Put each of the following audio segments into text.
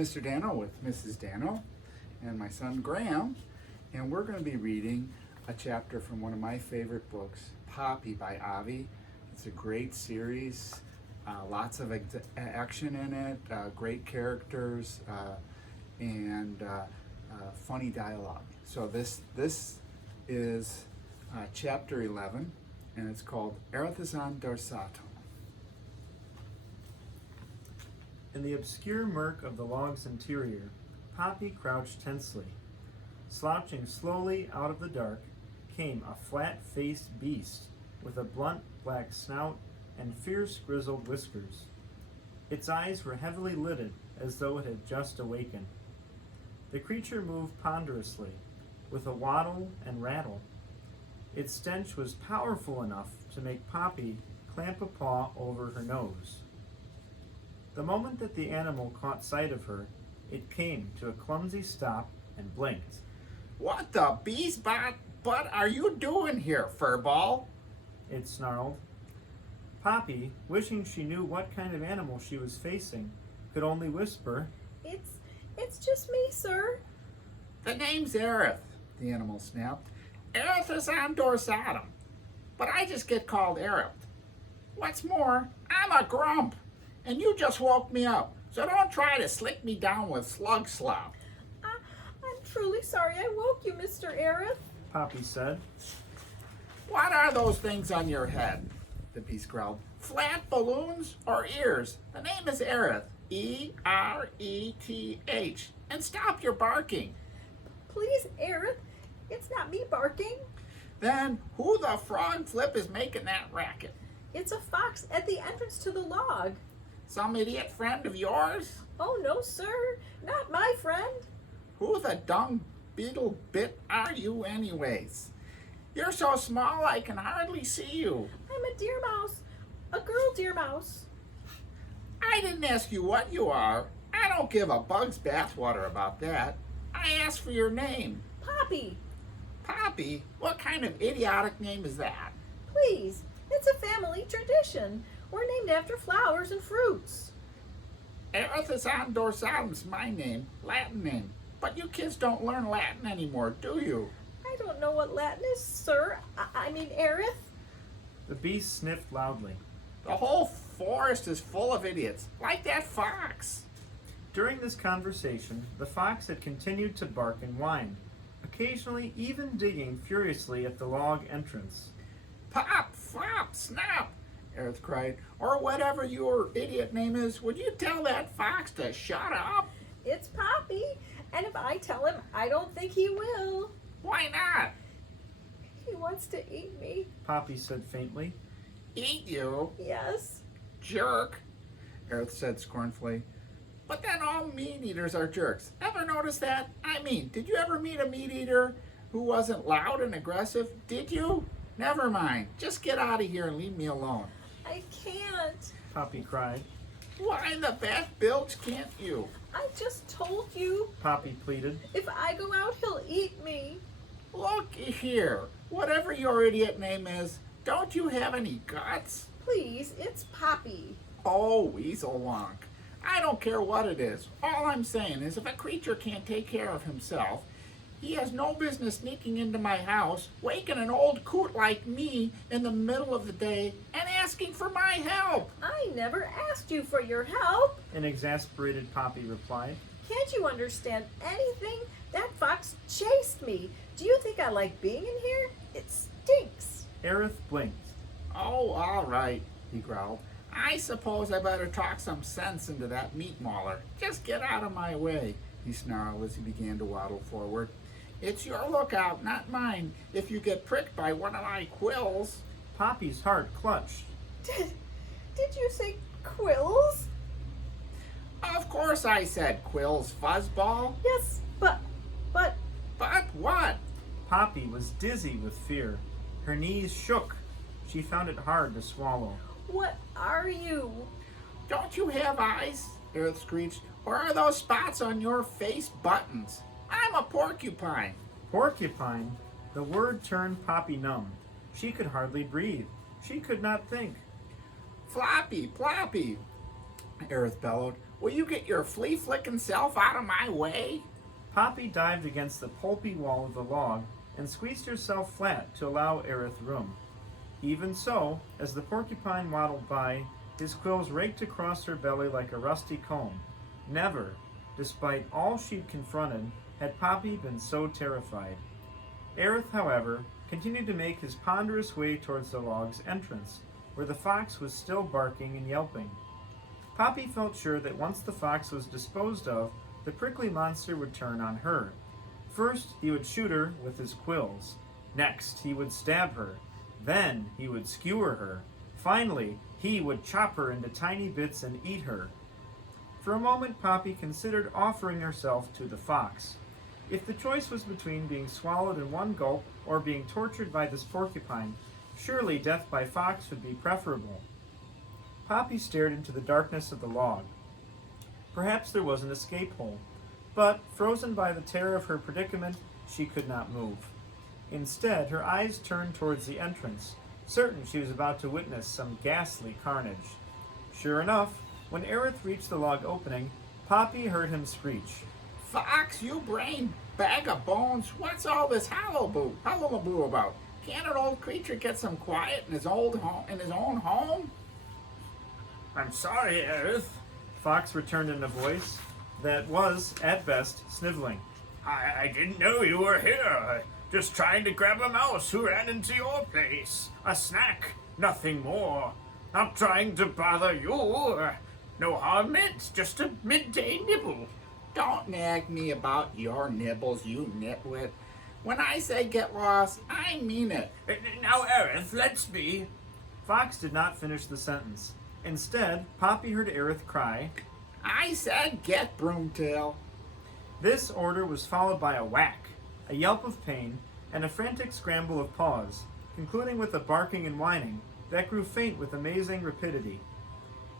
Mr. Dano with Mrs. Dano and my son Graham, and we're going to be reading a chapter from one of my favorite books, Poppy by Avi. It's a great series, lots of action in it, great characters, and funny dialogue. So this is chapter 11, and it's called Erythazon dorsatum. In the obscure murk of the log's interior, Poppy crouched tensely. Slouching slowly out of the dark came a flat-faced beast with a blunt black snout and fierce grizzled whiskers. Its eyes were heavily lidded as though it had just awakened. The creature moved ponderously, with a waddle and rattle. Its stench was powerful enough to make Poppy clamp a paw over her nose. The moment that the animal caught sight of her, it came to a clumsy stop and blinked. "What the bees butt are you doing here, furball?" It snarled. Poppy, wishing she knew what kind of animal she was facing, could only whisper, It's just me, sir." "The name's Aerith," the animal snapped. "Erythazon dorsatum. But I just get called Aerith. What's more, I'm a grump, and you just woke me up, so don't try to slick me down with slug slop." I'm truly sorry I woke you, Mr. Aerith. Poppy said. "What are those things on your head?" the beast growled. "Flat balloons or ears? The name is Aerith. E-R-E-T-H. And stop your barking." Please, Aerith, it's not me barking. "Then who the frog flip is making that racket? It's a fox at the entrance to the log. Some idiot friend of yours? Oh, no, sir, not my friend. Who the dung beetle bit are you anyways? You're so small I can hardly see you." I'm a deer mouse, a girl deer mouse. "I didn't ask you what you are. I don't give a bug's bathwater about that. I asked for your name." Poppy, "Poppy? What kind of idiotic name is that?" please, it's a family tradition. We're named after flowers and fruits. Erythazon dorsatum's my name, Latin name. But you kids don't learn Latin anymore, do you? I don't know what Latin is, sir. I mean, Aerith. The beast sniffed loudly. The whole forest is full of idiots, like that fox. During this conversation, the fox had continued to bark and whine, occasionally even digging furiously at the log entrance. "Pop, flop, snap," Aerith cried. "Or whatever your idiot name is, would you tell that fox to shut up?" It's Poppy, and if I tell him, I don't think he will. "Why not?" He wants to eat me. Poppy said faintly. "Eat you? Yes. Jerk," Aerith said scornfully. "But then all meat eaters are jerks. Ever notice that? I mean, did you ever meet a meat eater who wasn't loud and aggressive? Did you? Never mind. Just get out of here and leave me alone." I can't. Poppy cried. "Why in the bat bilge can't you?" I just told you. Poppy pleaded. If I go out, he'll eat me. "Look here, whatever your idiot name is, don't you have any guts?" Please, it's Poppy. "Oh, weasel wonk. I don't care what it is. All I'm saying is if a creature can't take care of himself, he has no business sneaking into my house, waking an old coot like me in the middle of the day, and asking for my help." I never asked you for your help. An exasperated Poppy replied. Can't you understand anything? That fox chased me. Do you think I like being in here? It stinks. Aerith blinked. "Oh, all right," he growled. "I suppose I better talk some sense into that meat mauler. Just get out of my way," he snarled as he began to waddle forward. "It's your lookout, not mine, if you get pricked by one of my quills." Poppy's heart clutched. Did you say quills? "Of course I said quills, fuzzball." Yes, but "But what?" Poppy was dizzy with fear. Her knees shook. She found it hard to swallow. what are you? "Don't you have eyes?" Aerith screeched. "Or are those spots on your face buttons? I'm a porcupine." Porcupine? The word turned Poppy numb. She could hardly breathe. She could not think. "Floppy, ploppy," Aerith bellowed. Will you get your flea-flicking self out of my way? Poppy dived against the pulpy wall of the log and squeezed herself flat to allow Aerith room. Even so, as the porcupine waddled by, his quills raked across her belly like a rusty comb. Never, despite all she'd confronted, had Poppy been so terrified. Aerith, however, continued to make his ponderous way towards the log's entrance, where the fox was still barking and yelping. Poppy felt sure that once the fox was disposed of, the prickly monster would turn on her. First, he would shoot her with his quills. Next, he would stab her. Then, he would skewer her. Finally, he would chop her into tiny bits and eat her. For a moment, Poppy considered offering herself to the fox. If the choice was between being swallowed in one gulp or being tortured by this porcupine, surely death by fox would be preferable. Poppy stared into the darkness of the log. Perhaps there was an escape hole, but, frozen by the terror of her predicament, she could not move. Instead, her eyes turned towards the entrance, certain she was about to witness some ghastly carnage. Sure enough, when Aerith reached the log opening, Poppy heard him screech. Fox, you brain bag of bones, what's all this hullabaloo about? Can't an old creature get some quiet in his own home? I'm sorry, Aerith, Fox returned in a voice that was, at best, sniveling. I didn't know you were here. Just trying to grab a mouse who ran into your place. A snack, nothing more. Not trying to bother you. No harm meant, just a midday nibble. Don't nag me about your nibbles, you nitwit. When I say get lost, I mean it. Now, Aerith, let's be. Fox did not finish the sentence. Instead, Poppy heard Aerith cry, I said get, Broomtail. This order was followed by a whack, a yelp of pain, and a frantic scramble of paws, concluding with a barking and whining that grew faint with amazing rapidity.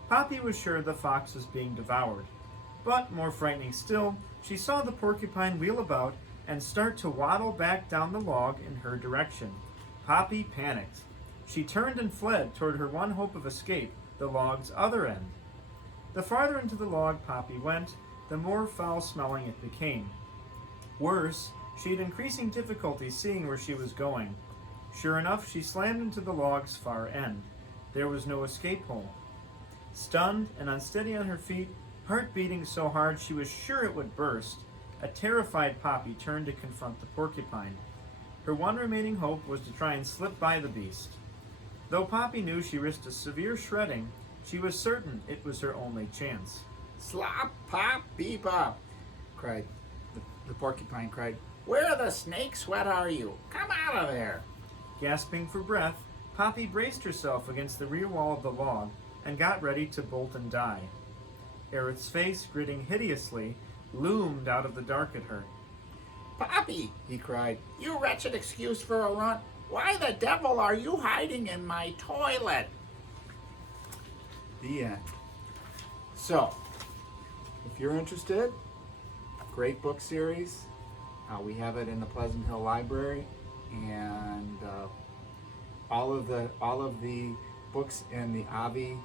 Poppy was sure the fox was being devoured. But, more frightening still, she saw the porcupine wheel about and start to waddle back down the log in her direction. Poppy panicked. She turned and fled toward her one hope of escape, the log's other end. The farther into the log Poppy went, the more foul-smelling it became. Worse, she had increasing difficulty seeing where she was going. Sure enough, she slammed into the log's far end. There was no escape hole. Stunned and unsteady on her feet, heart beating so hard she was sure it would burst, a terrified Poppy turned to confront the porcupine. Her one remaining hope was to try and slip by the beast. Though Poppy knew she risked a severe shredding, she was certain it was her only chance. Slop, pop, bebop, cried. The porcupine cried, Where the snake sweat are you? Come out of there. Gasping for breath, Poppy braced herself against the rear wall of the log and got ready to bolt and die. Aerith's face, gritting hideously, loomed out of the dark at her. Poppy, he cried, you wretched excuse for a runt. Why the devil are you hiding in my toilet? The end. So, if you're interested, great book series. We have it in the Pleasant Hill Library, and all of the books in the Avi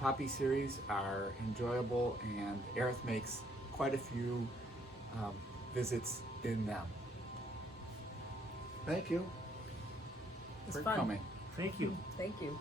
Poppy series are enjoyable, and Aerith makes quite a few visits in them. Thank you It's for fun. coming. Thank you. Thank you.